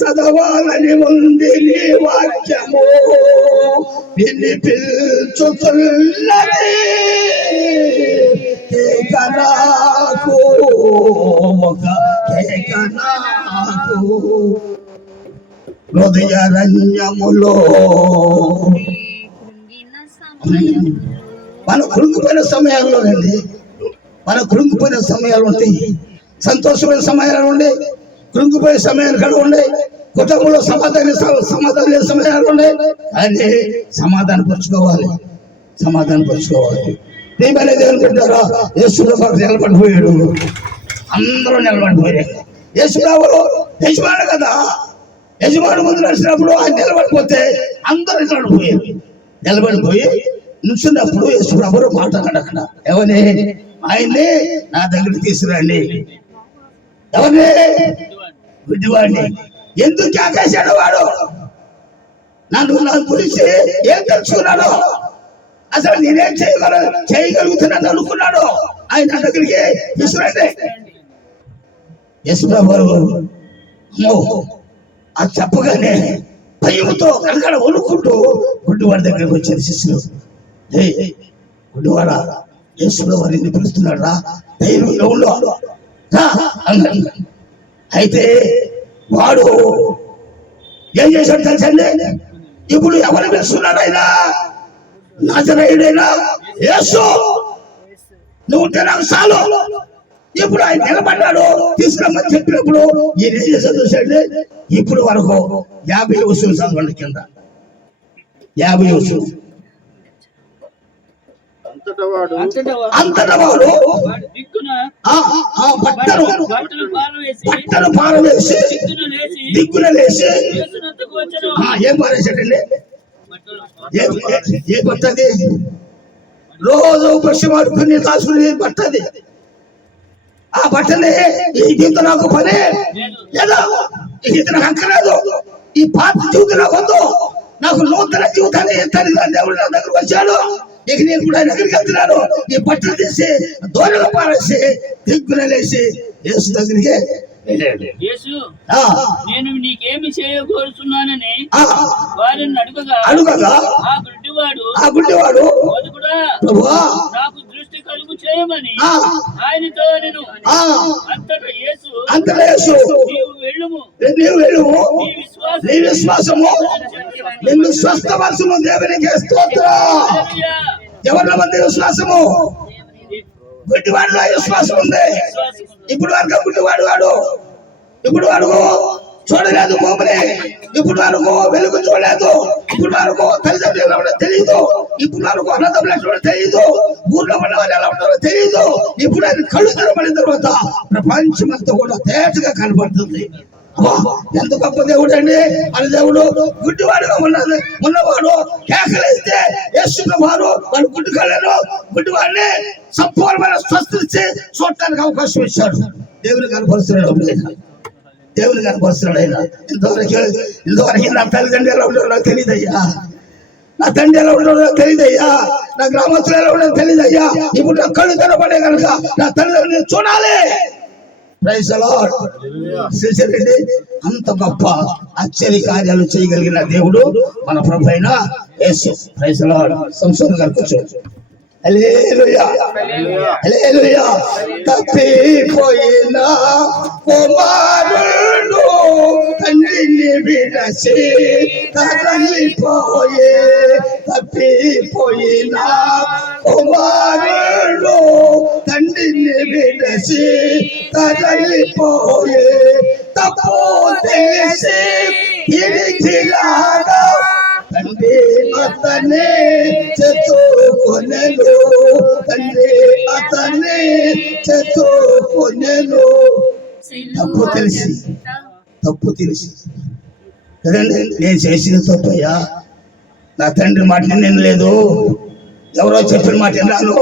చదవాలని ఉంది నీ వాక్యము, వినిపించుతున్నది కేక నాకు, ఒక కేక నాకు హృదయరణ్యములో. మన కృంగిపోయిన సమయాల్లోనండి, మన కృంగిపోయిన సమయాలు ఉంటాయి, సంతోషమైన సమయాలు ఉండే, కృంగిపోయే సమయాలు కూడా ఉండే, కుటుంబంలో సమాధానం లేని సమయాలు ఉండే. కానీ సమాధానం పరుచుకోవాలి, సమాధానం పరుచుకోవాలి. ప్రియమైన దేవుని బిడ్డలారా, యేసుప్రభు నిలబడిపోయాడు, అందరూ నిలబడిపోయారు. యేసుప్రభు యజమాను కదా, యజమాను ముందు నడిచినప్పుడు ఆయన నిలబడిపోతే అందరూ నిలబడిపోయి నుంచున్నప్పుడు యేసుప్రభు మాట్లాడాడు అక్కడ. ఎవరిని? ఆయన్ని నా దగ్గరికి తీసుకురండి. ఎవరిని? గుడ్డివాడిని. ఎందుకు కేకేశాడు వాడు? నా గురించి ఏం తెలుసుకున్నాడు? అసలు నేనేం చేయగలుగుతున్నాను అనుకున్నాడు. ఆయన దగ్గరికి తీసుకురండి. యేసుప్రభు అమ్మో అది చెప్పగానే భయంతో కనకడ వణుకుంటూ గుడ్డివాడి దగ్గరికి వచ్చారు శిష్యులు. గుడ్డివాడ, యేసుప్రభు నిన్ను పిలుస్తున్నాడు రా, ధైర్యంగా ఉండు అన్నాడు. అయితే వాడు ఏం చేశాడు తెలుసండి? ఇప్పుడు ఎవరు పిలుస్తున్నాడు? ఆయన నజరేయుడైన యేసు, నువ్వు ఉంటే నాకు చాలు. ఇప్పుడు ఆయన నిలబడ్డాడు, తీసుకురమ్మని చెప్పినప్పుడు ఈయన ఏం చేశాడు చూసాడు? ఇప్పుడు వరకు 50 వస్తువులు చదవండి కింద, 50 వస్తువులు. అంతటా వాడు బట్టలు పారవేసి దిక్కున లేచి ఏం పారేశాడండి? ఏ బట్టది? రోజు పక్షి వాడుకుని కాసుకుని బట్టది. ఆ బట్టని దీంతో నాకు పని లేదా, ఇది నాకు అక్కర్లేదు, ఈ పాత జీవితం నాకు వద్దు, నాకు నూతన జీవితాన్ని దేవుడు నా దగ్గరకు వచ్చాడు, ఇక నేను కూడా ఆయన దగ్గరికి వెళ్తున్నాను. ఈ బట్టలు తీసి దూరంగా పారేసి దిగ్గున లేసి యేసు దగ్గరికి యేసు ఆ, నేను నీకేమి చేయగోరుచున్నానని ఆ, వారిని అడుగగా అడుగగా ఆ గుడ్డివాడు ఆ గుడ్డివాడు బోధకుడా ప్రభువా నాకు దృష్టి కలుగు చేయమని ఆ, ఆయనతో నేను ఆ, అంతటా యేసు అంతటా యేసు నీవు వెళ్ళుము నీవు వెళ్ళుము, నీ విశ్వాసం నీ విశ్వాసము నిన్ను స్వస్థపరచును. దేవునికి స్తోత్రం. హల్లెలూయా. ఎవరి మధ్య విశ్వాసము? గుడ్డివాడిలో విశ్వాసం ఉంది. ఇప్పుడు వరకు గుడ్డివాడు వాడు, ఇప్పుడు వరకు చూడలేదు భూమిని, ఇప్పుడు వరకు వెలుగు చూడలేదు, ఇప్పుడు వరకు తల్లిదండ్రులు ఎలా ఉన్నారో తెలియదు, ఇప్పుడు వరకు అన్నదమ్ములు ఎట్లా ఉన్నారో తెలియదు, ఊర్లో ఉన్న వాళ్ళు ఎలా ఉన్నారో తెలియదు. ఇప్పుడు ఆయన కళ్ళు తెరబడిన తర్వాత ప్రపంచమంతా కూడా తేటగా కనబడుతుంది. ఎంత గొప్ప దేవుడు అండి మన దేవుడు. గుడ్డివాడుగా ఉన్నవాడు కేకలేస్తే యేసు వారు వాళ్ళు గుడ్డి కళ్ళను గుడ్డివాడిని సంపూర్ణమైన స్వస్థించి చూడటానికి అవకాశం ఇచ్చాడు. దేవుని కనపరుస్తున్నాడు ఆయన, దేవుని కనపరుస్తున్నాడు ఆయన. ఇంతవరకు నా తల్లిదండ్రులు ఎలా ఉండో నాకు తెలియదయ్యా, నా తండ్రి ఎలా ఉండో నాకు తెలియదయ్యా, నా గ్రామస్తులు ఎలా ఉండో తెలియదయ్యా. ఇప్పుడు నా కళ్ళు తెరపడే కనుక నా తల్లిదండ్రులు చూడాలి. Praise the lord. చూసారండి, అంత గొప్ప ఆశ్చర్య కార్యాలు చేయగలిగిన దేవుడు మన ప్రభు అయిన Yesu. Praise the lord. Samson గారు కూర్చోవచ్చు. హల్లెలూయా, హల్లెలూయా. తప్పిపోయిన కుమారుడు తండ్రిని విడచి తరలిపోయే, తప్పిపోయిన కుమారుడు తండ్రిని విడచి తరలిపోయే, తప్పు తెలిసి తిరిగిరాగా తండ్రి అతనే చెట్టుకొనెను, తండ్రి అతనే చెట్టుకొనెను. తప్పు తెలిసి, తప్పు తెలిసి కదండి, నేను చేసిన తప్పయ్యా, నా తండ్రి మాట నేను లేదు, ఎవరో చెప్పిన మాట విన్నాను,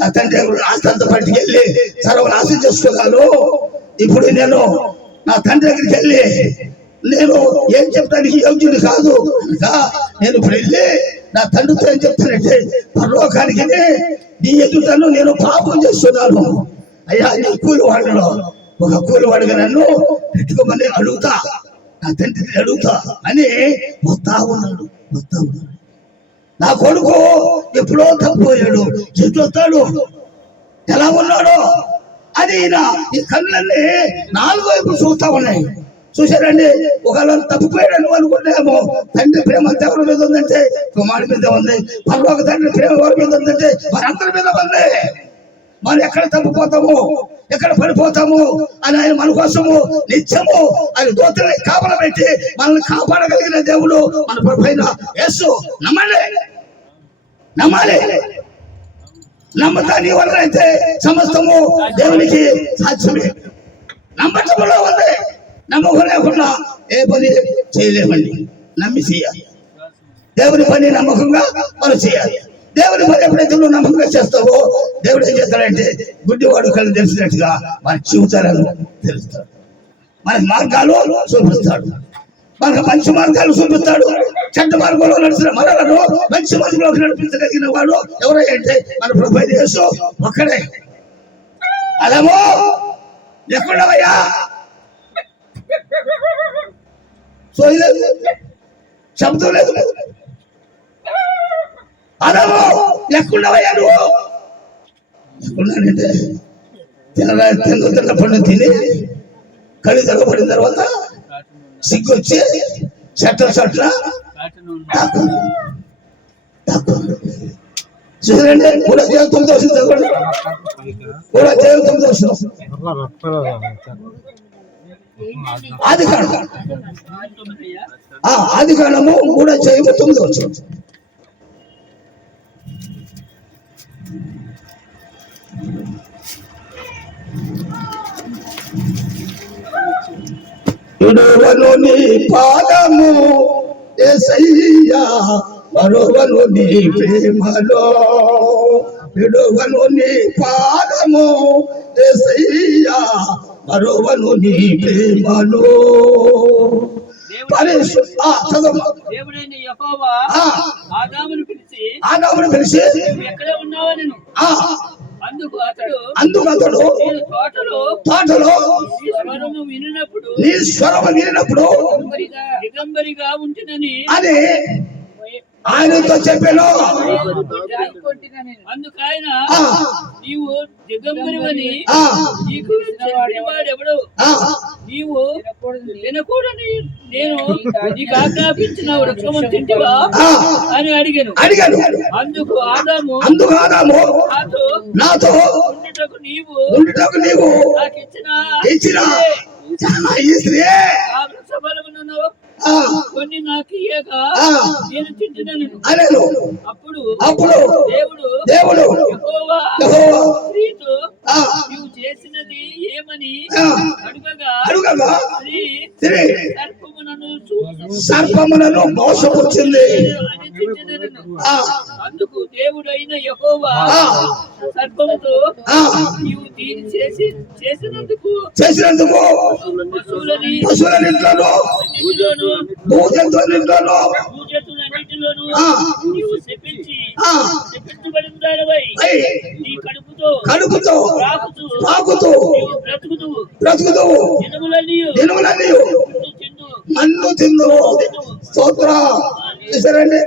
నా తండ్రి ఆస్తంతా పట్టుకెళ్ళి సర్వనాశం చేసుకోగలను. ఇప్పుడు నేను నా తండ్రి దగ్గరికి వెళ్ళి నేను ఏం చెప్తానికి యోగ్యుడు కాదు కనుక నేను ఇప్పుడు వెళ్ళి నా తండ్రితో ఏం చెప్తానంటే, పరలోకానికి నీ ఎదుటను నేను పాపం చేస్తున్నాను అయ్యా, నీ కూలివాడలో ఒక కూలివాడుగా నన్ను పెట్టుకోమని అడుగుతా, నా తండ్రిని అడుగుతా అని వస్తా ఉన్నాడు. నా కొడుకు ఎప్పుడో తప్పిపోయాడు, ఎటు వస్తాడు, ఎలా ఉన్నాడో అది ఈ కళ్ళన్నీ నాలుగు వైపు చూస్తా ఉన్నాయి. చూశారండి, ఒకవేళ తప్పిపోయాడని అనుకుంటేమో తండ్రి ప్రేమ ఎవరి మీద ఉందంటే కుమారుడి మీద ఉంది, పరలోక తండ్రి ప్రేమ ఎవరి మీద ఉందంటే మనందరి మీద ఉంది. మనం ఎక్కడ తప్పిపోతాము, ఎక్కడ పడిపోతాము అని ఆయన మన కోసము నిత్యము ఆయన దూతల్ని కాపలా పెట్టి మనల్ని కాపాడగలిగిన దేవుడు మన ప్రభువైన యేసు. నమ్మాలి. నమ్మతా నీ వల్ల అయితే సమస్తము దేవునికి సాధ్యమే. నమ్మటంలో ఉంది, నమ్మకం లేకుండా ఏ పని చేయలేమండి. నమ్మి చేయాలి, దేవుని పని నమ్మకంగా మనం చేయాలి. దేవుని పని ఎప్పుడైతే నువ్వు నమ్మకంగా చేస్తావో దేవుడు ఏం చేస్తాడంటే గుడ్డివాడు కళ్ళు తెలిసినట్టుగా మన జీవితాలను తెలుస్తాడు, మన మార్గాలు చూపిస్తాడు, మనకు మంచి మార్గాలు చూపిస్తాడు. చెడ్డ మార్గంలో నడిచిన మనలను మంచి మార్గంలోకి నడిపించగలిగిన వాడు ఎవరంటే మన ప్రభువైన యేసు ఒక్కడే. అలామో ఎక్కడవయ్యా సోయలేదు, శబ్దం లేదు. అలామో ఎక్కడవయ్యా నువ్వు ఎక్కడున్నానంటే తిన్నప్పుడు తిని కళ్ళు తెగబడిన తర్వాత సిగ్గొచ్చి చెట్ల చూడండి. కూడా దేవుడు 9వ వచనం చదవండి. కూడా దేవుడు 9వ వచనం. ఆదికాండము కూడా చేయము 9వ వచనం. విడువను నీ పాదము యేసయ్యా, మరువను నీ ప్రేమలో, విడువను నీ పాదము యేసయ్యా, మరువను నీ ప్రేమలో. దేవుడైన యెహోవా ఆదామును పిలిచి ఎక్కడ ఉన్నావా నేను అందుకు అతడు నేను తోటలో నీ స్వరము వినినప్పుడు నీ స్వరము వినినప్పుడు దిగంబరిగా ఉంటునని అని ఆయనతో చెప్పాను. అందుకు ఆయన నీవు దిగంబరివని నీకు చెప్పినవాడెవడు? నీవు తినకూడని నేను నీకు ఆజ్ఞాపించిన వృక్షమును తింటివా అని అడిగాను. అందుకు ఆదాము నాతో ఉండుటకు నీవు నాకు ఇచ్చిన ఈ స్త్రీ ఆ వృక్ష ఫలములను కొన్ని నాకు ఇయ్యక నేను తింటున్నాను. అప్పుడు దేవుడు యెహోవా స్త్రీతో నీవు చేసినది ఏమని అడుగగా స్త్రీ సర్పములను మోసపుచ్చింది. అందుకు దేవుడైన యెహోవా సర్పముతో నీవు దీన్ని చేసినందుకు పశువులన్నింటిలోను భూజంతువులన్నింటిలోను భూజంతువులన్నిటిలోను నీవు శపించబడిన దానివై నీ కడుపుతో తాకుతూ నీవు బ్రతుకుదువు. దినములన్నీ మన్ను తిందు. స్తోత్రం. చూసారండి,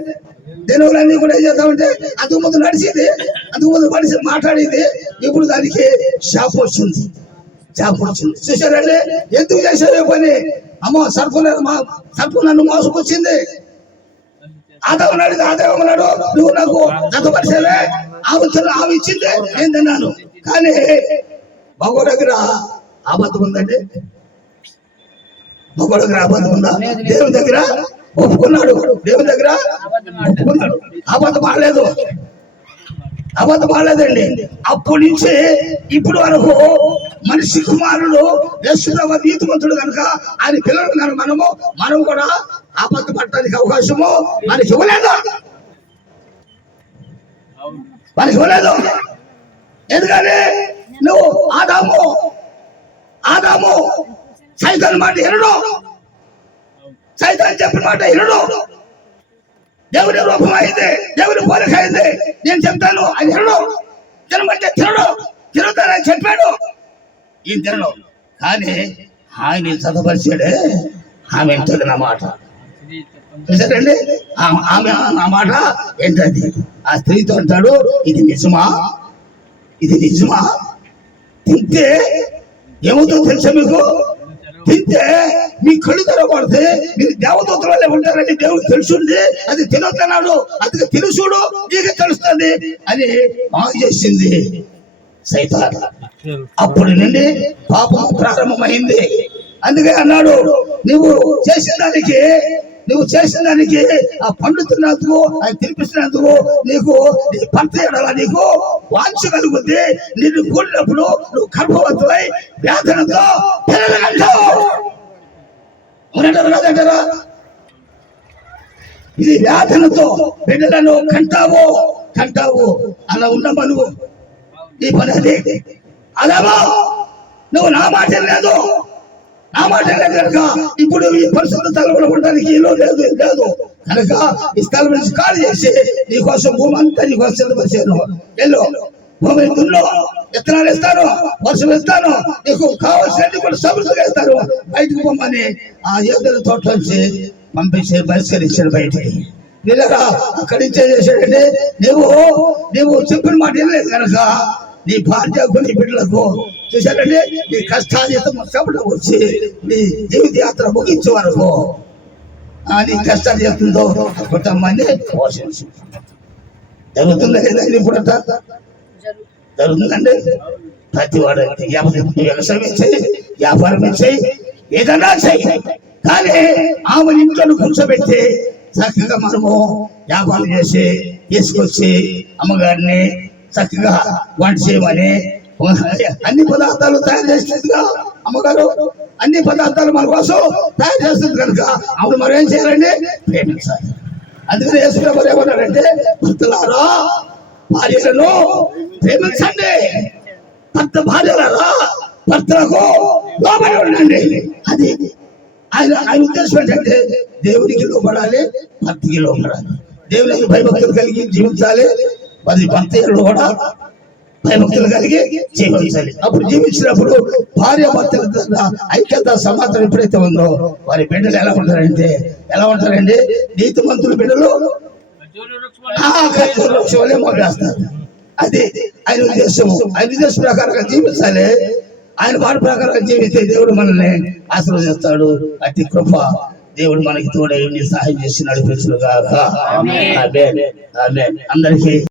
దినములన్నీ కూడా ఏం చేద్దామంటే అంతకు ముందు నడిచింది, అంతకు ముందు మనిషి మాట్లాడింది, ఇప్పుడు దానికి శాపం వచ్చింది. చూసారండి, ఎందుకు చేశారు పని? అమ్మో సర్పు నన్ను మోసకొచ్చింది. ఆదేవన్నాడు నువ్వు నాకు జతపరిచేవే, ఆమె ఇచ్చింది, నేను తిన్నాను. కానీ మగ దగ్గర అబద్ధం ఉందండి. మగ దగ్గర అబద్ధం ఉందా? దేవుని దగ్గర ఒప్పుకున్నాడు. దేవుని దగ్గర ఒప్పుకున్నాడు. అబద్ధం ఆడలేదండి. అప్పటి నుంచి ఇప్పుడు వరకు మనిషి కుమారుడు యేసుదేవ నీతిమంతుడు కనుక ఆయన పిల్లలు కనుక మనం కూడా అబద్ధం పట్టడానికి అవకాశము మనకి ఇవ్వలేదు. ఎందుకని నువ్వు ఆదాము సైతాన్ మాట వినడు. సైతాన్ చెప్పిన మాట వినడు. దేవుని రూపం అయింది, దేవుని పోలిక అయింది, నేను చెప్తాను అది తినడు. తినమంటే తినతానని చెప్పాడు. ఈయన తినడు. కానీ ఆయన చదవరిచాడే, ఆమె వింటుంది నా మాట. చూసారండి, ఆమె నా మాట ఏంటది? ఆ స్త్రీతో అంటాడు, ఇది నిజమా? తింటే ఏమవుతుందో తెలుసా మీకు? తింటే మీ కళ్ళు తెరవబడితే మీరు దేవదూతల వల్లే ఉంటారని దేవుడు తెలుసుంది. అది తినొద్దన్నాడు. అందుకే తెలుసుడు నీకు తెలుస్తుంది అని మాకు చేసింది సైతాన్. అప్పటి నుండి పాపం ప్రారంభమైంది. అందుకే అన్నాడు, నువ్వు చేసిన దానికి ఆ పండు తిన్నందుకు, అది తినిపిస్తున్నందుకు నీకు నీ భర్త ఎడల నీకు వాంఛ కలుగుద్ది. నిన్ను కూడినప్పుడు నువ్వు గర్భవతులై వేదనతో పిల్లలంటావు. కాదంటారా? ఇది వేదనతో బిడ్డలను కంటావు. అలా ఉండమా నువ్వు? నీ పని అది. అలామా నువ్వు నా మాట లేదు కనుక ఇప్పుడు ఈ పరిస్థితి తలపడడానికి ఇల్లు లేదు కనుక ఈ స్థలం నుంచి ఖాళీ చేసి నీకోసం భూమి అంతా నీకోసం సిద్ధపరిచాను. వెళ్ళు, భూమి దున్ను, విత్తనాలు ఇస్తాను, వర్షం ఇస్తాను, నీకు కావాల్సినవి కూడా సమృద్ధిగా ఇస్తాను. బయటకు పొమ్మని ఆ ఏదైనా తోట నుంచి పంపించి బహిష్కరించాడు బయటికి. వీళ్ళగా అక్కడి నుంచే చేశాడంటే నువ్వు చెప్పిన మాట వినలేదు కనుక నీ భార్యకు నీ బిడ్డలకు చూశారంటే నీ కష్టాజీతం చెప్పడం వచ్చి నీ జీవిత యాత్ర ముగించే వరకు నీ కష్టాలు చేస్తుందో కుటుంబాన్ని పోషించు. జరుగుతుందా లేదండి? ఇప్పుడు జరుగుతుందండి. ప్రతి వాడు వ్యవసాయం ఇచ్చేయి, వ్యాపారం ఇచ్చేయి, ఏదన్నా చెయ్యి. కానీ ఆమె ఇంట్లో కూర్చోబెట్టి చక్కగా మనము వ్యాపారం చేసి తీసుకొచ్చి అమ్మగారిని చక్కగా వంట చేయమని అన్ని పదార్థాలు తయారు చేస్తుందిగా అమ్మగారు. అన్ని పదార్థాలు మన కోసం తయారు చేస్తుంది కనుక అప్పుడు మనం ఏం చేయాలండి? ప్రేమించాలి. అందుకని యేసుప్రభు ఏమన్నారంటే, భర్తలారా భార్యలను ప్రేమించండి, భార్యలారా భర్తలకు లోబడి ఉండండి. అది ఆయన ఉద్దేశం ఏంటంటే దేవునికి లోబడాలి, భర్తకి లోబడాలి. దేవునికి భయభక్తులు కలిగి జీవించాలి. మరి భర్తలు కూడా భయభక్తులు కలిగి జీవించాలి. అప్పుడు జీవించినప్పుడు భార్య భర్తల ఐక్యత సమాధానం ఎప్పుడైతే ఉందో వారి బిడ్డలు ఎలా ఉంటారండి నీతిమంతుల బిడ్డలు మోపేస్తారు. అది ఆయన ఉద్దేశం. ఆయన ఉద్దేశం ప్రకారంగా జీవించాలి. ఆయన మాట ప్రకారంగా జీవిస్తే దేవుడు మనల్ని ఆశీర్వదిస్తాడు. అతి కృప దేవుడు మనకి తోడై సహాయం చేసి నడిపించును గాక. ఆమేన్. ఆమేన్. అందరికీ